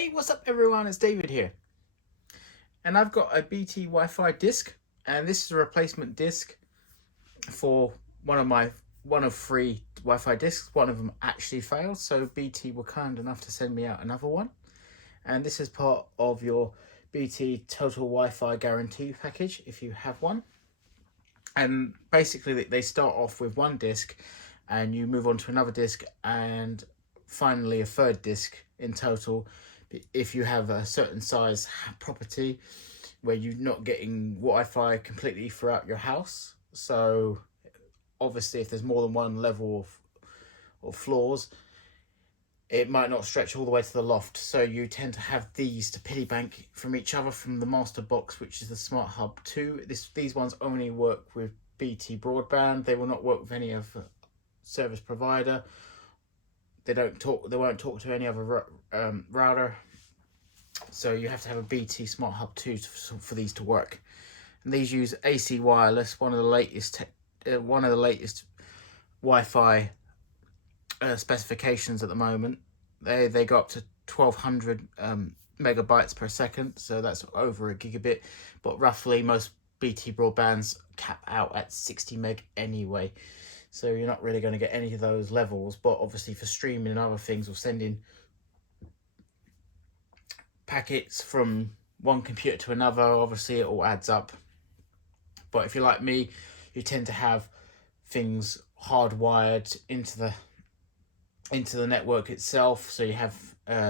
Hey, what's up everyone, it's David here. And I've got a BT Wi-Fi disc, and this is a replacement disc for one of three Wi-Fi discs. One of them actually failed, so BT were kind enough to send me out another one. And this is part of your BT Total Wi-Fi Guarantee package, if you have one. And basically they start off with one disc, and you move on to another disc, and finally a third disc in total if you have a certain size property where you're not getting Wi-Fi completely throughout your house. So obviously if there's more than one level of floors, it might not stretch all the way to the loft, so you tend to have these to piggy bank from each other from the master box, which is the Smart Hub 2. These ones only work with BT broadband. They will not work with any other service provider. They won't talk to any other router. So you have to have a BT Smart Hub 2 for these to work. And these use AC wireless, one of the latest Wi-Fi specifications at the moment. They go up to 1200 megabytes per second, so that's over a gigabit, but roughly most BT broadbands cap out at 60 meg anyway, so you're not really going to get any of those levels. But obviously for streaming and other things, or sending packets from one computer to another, obviously it all adds up. But if you're like me, you tend to have things hardwired into the network itself, so you have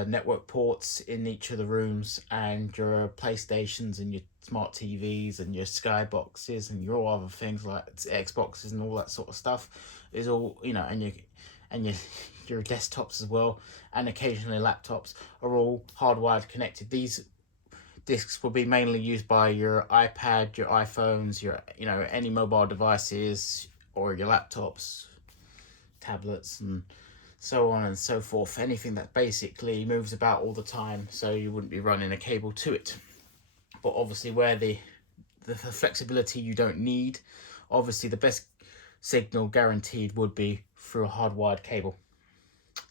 network ports in each of the rooms, and your PlayStations and your smart TVs and your Skyboxes and your other things like Xboxes and all that sort of stuff is all, you know, and your desktops as well, and occasionally laptops, are all hardwired connected. These discs will be mainly used by your iPad, your iPhones, your any mobile devices, or your laptops, tablets, and so on and so forth. Anything that basically moves about all the time, so you wouldn't be running a cable to it. But obviously where the flexibility you don't need, obviously the best signal guaranteed would be through a hardwired cable.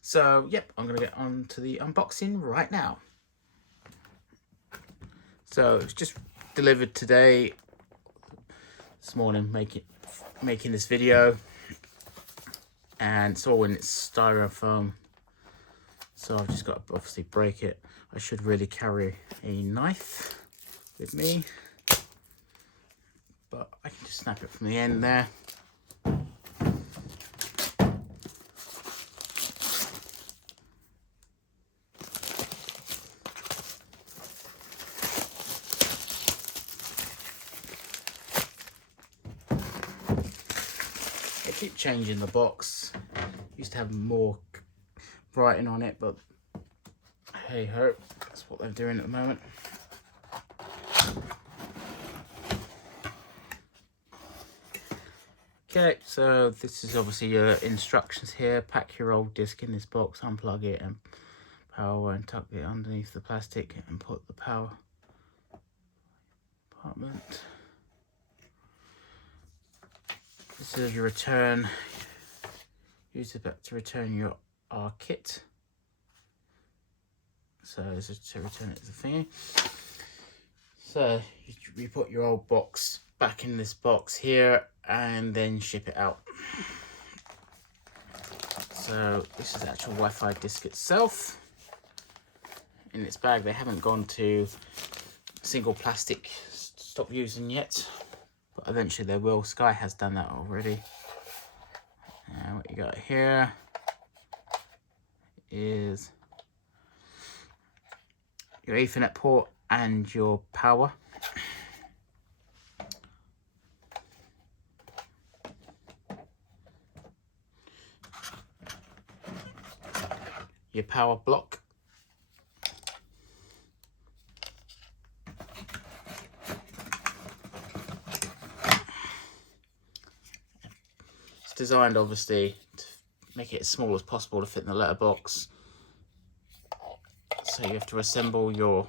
So yep, I'm gonna get on to the unboxing right now. So it's just delivered today, this morning, making this video, and it's all in its styrofoam, so I've just got to obviously break it. I should really carry a knife with me, but I can just snap it from the end there. I keep changing the box. Used to have more writing on it, but hey ho, that's what they're doing at the moment. Okay, so this is obviously your instructions here. Pack your old disc in this box, unplug it and power, and tuck it underneath the plastic and put the power compartment. This is your return. Use it to return your R kit. So this is to return it to the thingy. So you put your old box back in this box here, and then ship it out. So this is the actual Wi-Fi disc itself. In its bag, they haven't gone to single plastic stop using yet, but eventually they will. Sky has done that already. And what you got here is your Ethernet port and your power. Your power block. It's designed obviously to make it as small as possible to fit in the letterbox. So you have to assemble your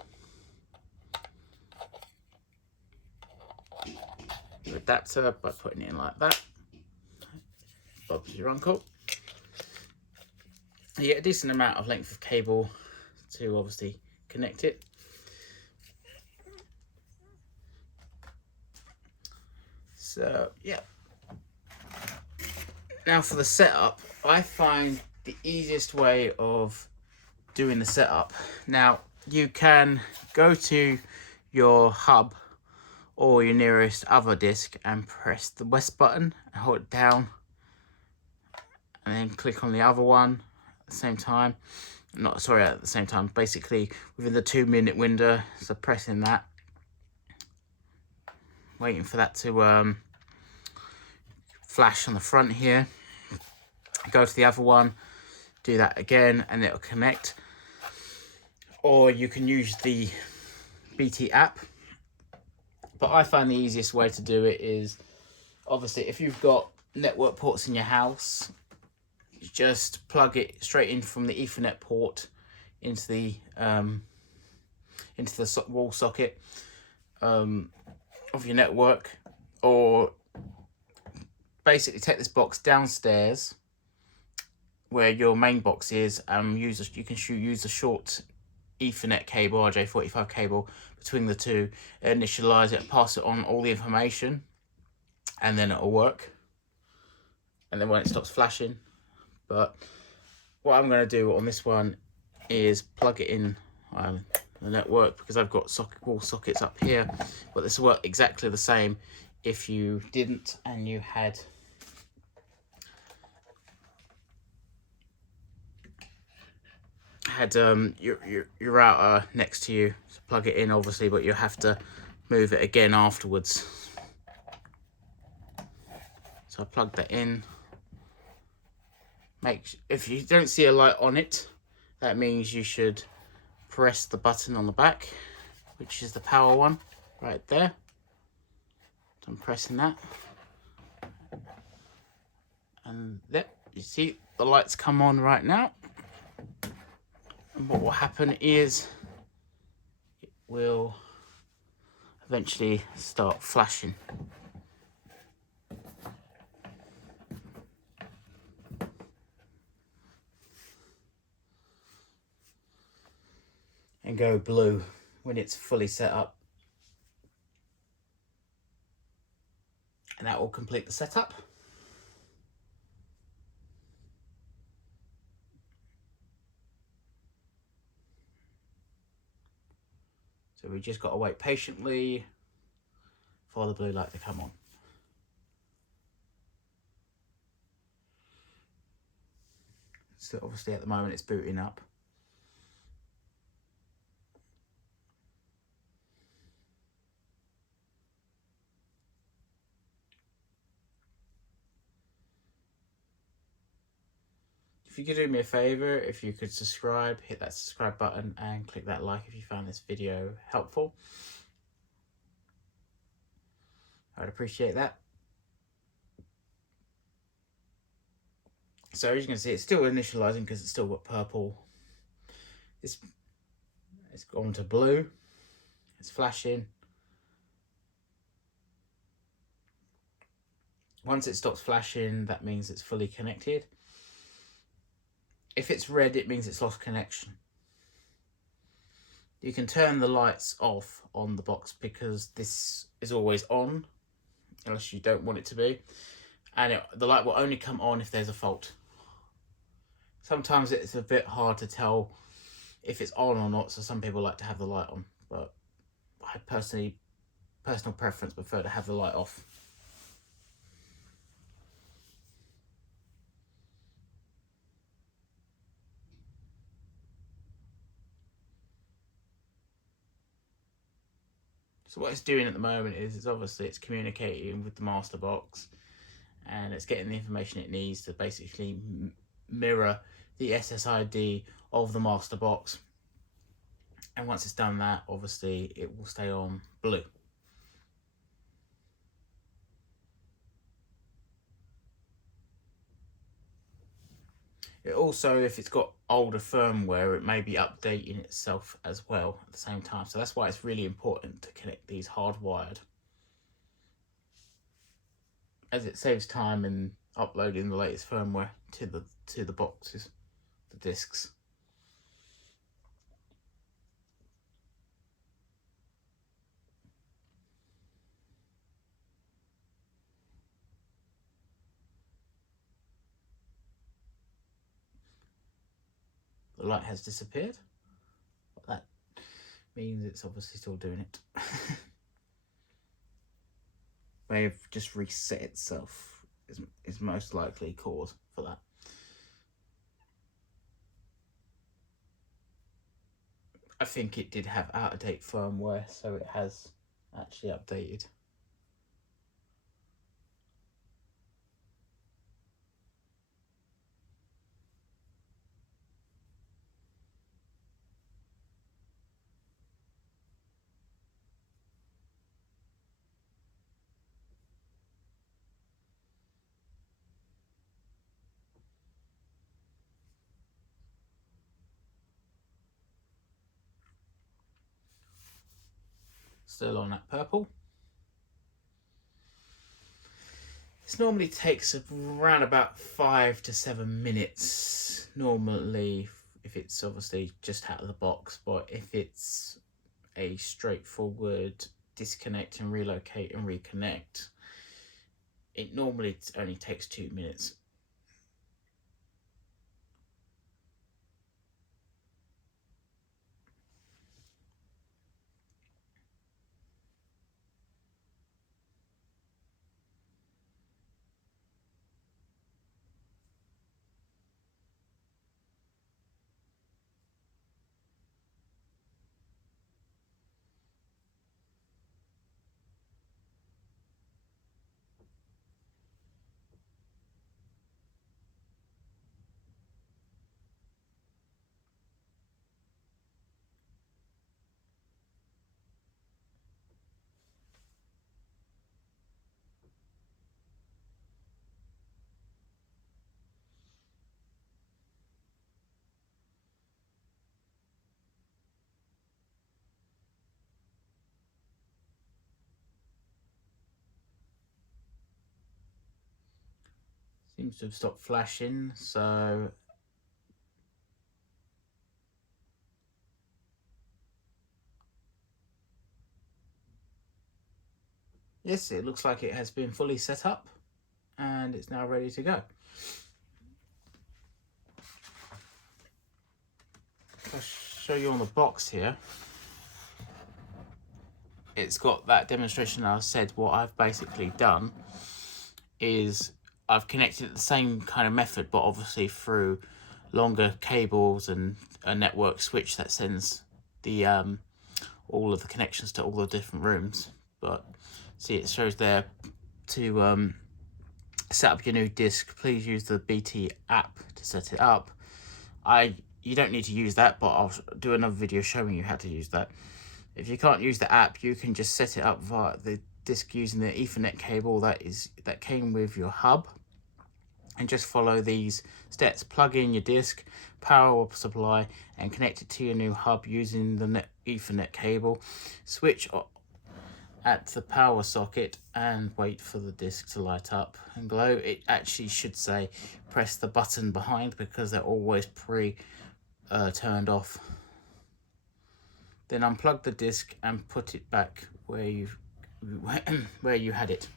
adapter by putting it in like that. Bob's your uncle. You get a decent amount of length of cable to obviously connect it. So yeah. Now for the setup, I find the easiest way of doing the setup. Now you can go to your hub or your nearest other disc and press the west button and hold it down, and then click on the other one at the same time. Not sorry, at the same time, basically within the 2-minute window. So pressing that, waiting for that to flash on the front here. Go to the other one, do that again, and it'll connect. Or you can use the BT app, but I find the easiest way to do it is, obviously, if you've got network ports in your house, you just plug it straight in from the Ethernet port into the wall socket of your network, or basically take this box downstairs where your main box is, and use a short Ethernet cable, RJ45 cable, between the two, initialize it, pass it on all the information, and then it'll work. And then when it stops flashing. But what I'm going to do on this one is plug it in the network, because I've got wall sockets up here, but this will work exactly the same if you didn't and you had your router next to you. So plug it in, obviously, but you have to move it again afterwards. So I plug that in. If you don't see a light on it, that means you should press the button on the back, which is the power one right there. So I'm pressing that, and there you see the lights come on right now. And what will happen is it will eventually start flashing. And go blue when it's fully set up. And that will complete the setup. So we just got to wait patiently for the blue light to come on. So obviously at the moment it's booting up. If you could do me a favour, if you could subscribe, hit that subscribe button and click that like if you found this video helpful. I'd appreciate that. So as you can see, it's still initializing because it's still got purple. It's gone to blue. It's flashing. Once it stops flashing, that means it's fully connected. If it's red, it means it's lost connection. You can turn the lights off on the box because this is always on, unless you don't want it to be. And the light will only come on if there's a fault. Sometimes it's a bit hard to tell if it's on or not, so some people like to have the light on. But I personal preference, prefer to have the light off. So what it's doing at the moment is obviously it's communicating with the master box, and it's getting the information it needs to basically mirror the SSID of the master box. And once it's done that, obviously it will stay on blue. It also, if it's got older firmware, it may be updating itself as well at the same time. So that's why it's really important to connect these hardwired, as it saves time in uploading the latest firmware to the boxes, the discs. the light has disappeared. That means it's obviously still doing it. May have just reset itself is most likely cause for that. I think it did have out-of-date firmware, so it has actually updated. Still on that purple. This normally takes around about 5 to 7 minutes. Normally, if it's obviously just out of the box, but if it's a straightforward disconnect and relocate and reconnect, it normally only takes 2 minutes. Seems to have stopped flashing, so yes, it looks like it has been fully set up and it's now ready to go. I'll show you on the box here. It's got that demonstration I said. What I've basically done is I've connected it the same kind of method, but obviously through longer cables and a network switch that sends the all of the connections to all the different rooms. But see, it shows there to set up your new disk. Please use the BT app to set it up. You don't need to use that, but I'll do another video showing you how to use that. If you can't use the app, you can just set it up via the disk using the Ethernet cable that came with your hub, and just follow these steps. Plug in your disk, power supply, and connect it to your new hub using the Ethernet cable. Switch at the power socket and wait for the disk to light up and glow. It actually should say press the button behind, because they're always turned off. Then unplug the disk and put it back where you had it.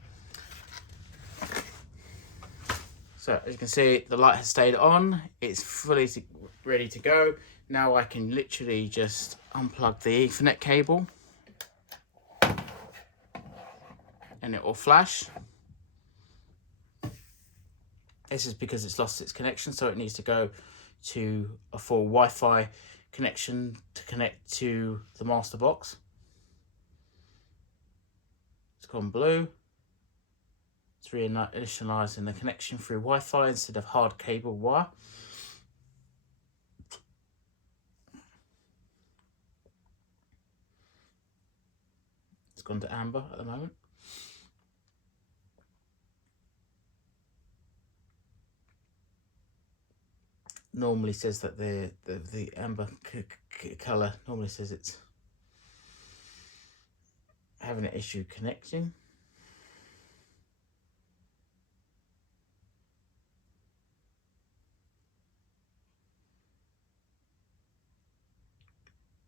So as you can see, the light has stayed on. It's fully ready to go. Now I can literally just unplug the Ethernet cable and it will flash. This is because it's lost its connection, so it needs to go to a full Wi-Fi connection to connect to the master box. It's gone blue. It's reinitializing the connection through Wi-Fi instead of hard cable wire. It's gone to amber at the moment. Normally says that the amber color normally says it's having an issue connecting.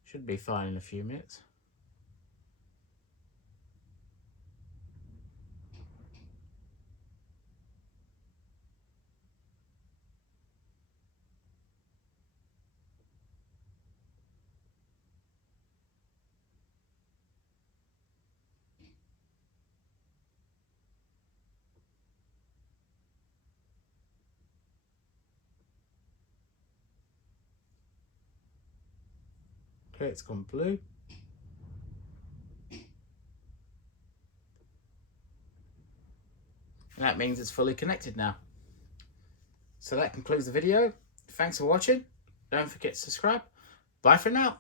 Should be fine in a few minutes. Okay, it's gone blue. And that means it's fully connected now. So that concludes the video. Thanks for watching. Don't forget to subscribe. Bye for now.